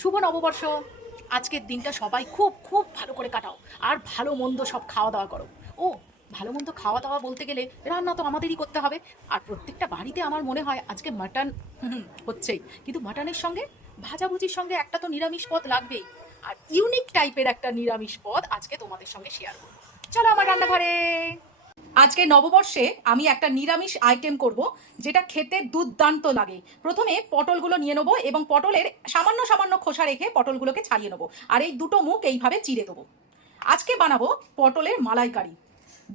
শুভ নববর্ষ। আজকের দিনটা সবাই খুব খুব ভালো করে কাটাও, আর ভালো মন্দ সব খাওয়া দাওয়া করো। ও, ভালো মন্দ খাওয়া দাওয়া বলতে গেলে রান্না তো আমাদেরই করতে হবে। আর প্রত্যেকটা বাড়িতে আমার মনে হয় আজকে মাটন হচ্ছেই, কিন্তু মাটনের সঙ্গে ভাজাভুজির সঙ্গে একটা তো নিরামিষ পদ লাগবেই। আর ইউনিক টাইপের একটা নিরামিষ পদ আজকে তোমাদের সঙ্গে শেয়ার করবো। চলো আমার রান্নাঘরে। আজকে নববর্ষে আমি একটা নিরামিষ আইটেম করব, যেটা খেতে দুর্দান্ত লাগে। প্রথমে পটলগুলো নিয়ে নেবো এবং পটলের সামান্য সামান্য খোসা রেখে পটলগুলোকে ছাড়িয়ে নেবো, আর এই দুটো মুখ এইভাবে চিড়ে দেবো। আজকে বানাবো পটলের মালাইকারি।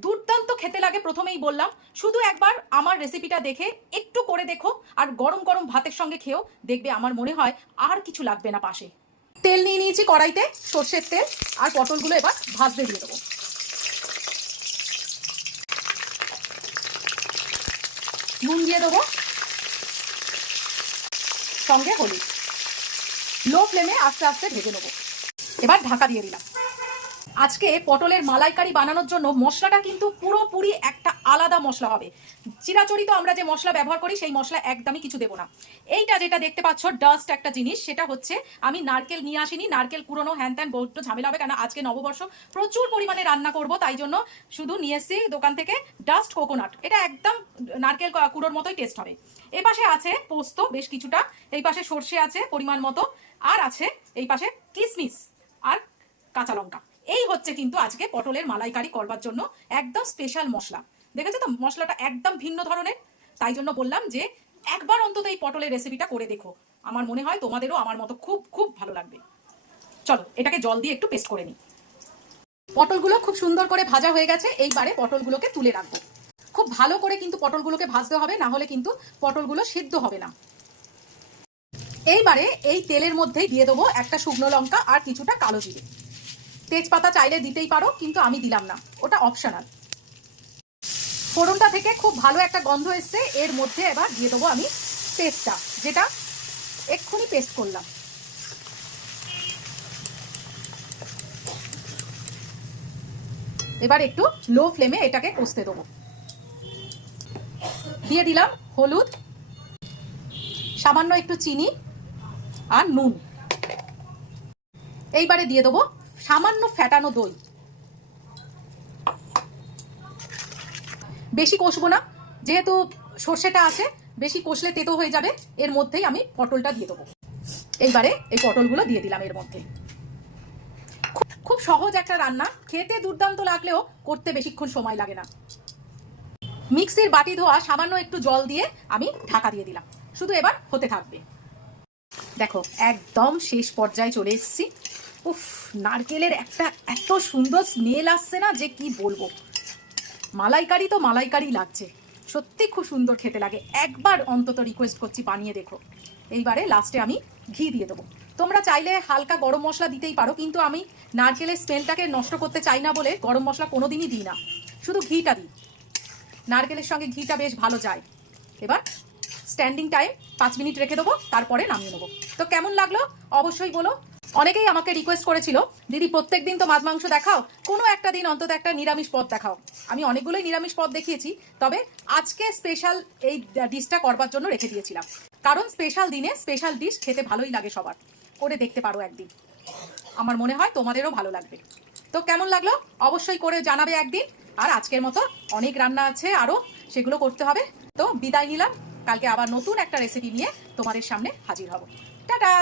দুর্দান্ত খেতে লাগে, প্রথমেই বললাম। শুধু একবার আমার রেসিপিটা দেখে একটু করে দেখো, আর গরম গরম ভাতের সঙ্গে খেয়েও দেখবে আমার মনে হয় আর কিছু লাগবে না পাশে। তেল নিয়ে নিয়েছি কড়াইতে, সর্ষের তেল, আর পটলগুলো এবার ভাজতে দিয়ে দেবো। নুন দিয়ে দেবো, সঙ্গে হলুদ। লো ফ্লেমে আস্তে আস্তে ভেজে নেবো। এবার ঢাকা দিয়ে দিলাম। আজকে পটলের মালাইকারি বানানোর জন্য মশলাটা কিন্তু পুরোপুরি একটা আলাদা মশলা হবে। চিরাচরিত আমরা যে মশলা ব্যবহার করি সেই মশলা একদমই কিছু দেবো না। এইটা যেটা দেখতে পাচ্ছ ডাস্ট একটা জিনিস, সেটা হচ্ছে আমি নারকেল নিয়ে আসিনি। নারকেল কুড়োনো হ্যান ত্যান বড্ড ঝামেলা হবে, কেন আজকে নববর্ষ, প্রচুর পরিমাণে রান্না করব, তাই জন্য শুধু নিয়ে এসেছি দোকান থেকে ডাস্ট কোকোনাট। এটা একদম নারকেল কুড়োর মতোই টেস্ট হবে। এই পাশে আছে পোস্ত বেশ কিছুটা, এই পাশে সর্ষে আছে পরিমাণ মতো, আর আছে এই পাশে কিশমিশ আর কাঁচা লঙ্কা। এই হচ্ছে কিন্তু আজকে পটলের মালাইকারি করবার জন্য একদম স্পেশাল মশলা। দেখেছো তো মশলাটা একদম ভিন্ন ধরনের, তাই জন্য বললাম যে একবার অন্তত এই পটলের রেসিপিটা করে দেখো। আমার মনে হয় তোমাদেরও আমার মতো খুব খুব ভালো লাগবে। চলো এটাকে জল দিয়ে একটু পেস্ট করে নিই। পটলগুলো খুব সুন্দর করে ভাজা হয়ে গেছে, এইবারে পটলগুলোকে তুলে রাখবো। খুব ভালো করে কিন্তু পটলগুলোকে ভাজতে হবে, না হলে কিন্তু পটলগুলো সিদ্ধ হবে না। এইবারে এই তেলের মধ্যেই দিয়ে দেবো একটা শুকনো লঙ্কা আর কিছুটা কালো জিরে। তেজপাতা চাইলে দিতেই পারো, কিন্তু আমি দিলাম না, ওটা অপশনাল। ফোড়নটা থেকে খুব ভালো একটা গন্ধ এসছে, এর মধ্যে এবার দিয়ে দেবো আমি পেস্টটা, যেটা এক্ষুনি পেস্ট করলাম। এবার একটু লো ফ্লেমে এটাকে কষতে দেবো। দিয়ে দিলাম হলুদ, সামান্য একটু চিনি আর নুন। এইবারে দিয়ে দেবো সামান্য ফ্যাটানো দই। বেশি কষবো না, যেহেতু সর্ষেটা আছে, বেশি কষলে তেতো হয়ে যাবে। এর মধ্যেই আমি পটলটা দিয়ে দেবো। এইবারে এই পটলগুলো দিয়ে দিলাম এর মধ্যে। খুব সহজ একটা রান্না, খেতে দুর্দান্ত লাগলেও করতে বেশিক্ষণ সময় লাগে না। মিক্সির বাটি ধোয়া সামান্য একটু জল দিয়ে আমি ঢাকা দিয়ে দিলাম, শুধু এবার হতে থাকবে। দেখো একদম শেষ পর্যায়ে চলে এসেছি। উফ, নারকেলের একটা এত সুন্দর স্মেল আসছে না যে কি বলবো। মালাইকারি তো মালাইকারি লাগছে, সত্যি খুব সুন্দর খেতে লাগে। একবার অন্তত রিকোয়েস্ট করছি বানিয়ে দেখো। এইবারে লাস্টে আমি ঘি দিয়ে দেবো। তোমরা চাইলে হালকা গরম মশলা দিতেই পারো, কিন্তু আমি নারকেলের স্মেলটাকে নষ্ট করতে চাই না বলে গরম মশলা কোনোদিনই দিই না, শুধু ঘিটা দিই। নারকেলের সঙ্গে ঘিটা বেশ ভালো যায়। এবার স্ট্যান্ডিং টাইম 5 মিনিট রেখে দেবো, তারপরে নামিয়ে নেবো। তো কেমন লাগলো অবশ্যই বলো। অনেকেই আমাকে রিকোয়েস্ট করেছিল, দিদি প্রত্যেক দিন তো মাছ মাংস দেখাও, কোনো একটা দিন অন্তত একটা নিরামিষ পদ দেখাও। আমি অনেকগুলোই নিরামিষ পদ দেখিয়েছি, তবে আজকে স্পেশাল এই ডিশটা করবার জন্য রেখে দিয়েছিলাম, কারণ স্পেশাল দিনে স্পেশাল ডিশ খেতে ভালোই লাগে সবার। করে দেখতে পারো একদিন, আমার মনে হয় তোমাদেরও ভালো লাগবে। তো কেমন লাগলো অবশ্যই করে জানাবে একদিন। আর আজকের মতো অনেক রান্না আছে আরও, সেগুলো করতে হবে। তো বিদায় নিলাম, কালকে আবার নতুন একটা রেসিপি নিয়ে তোমাদের সামনে হাজির হব। টাটা।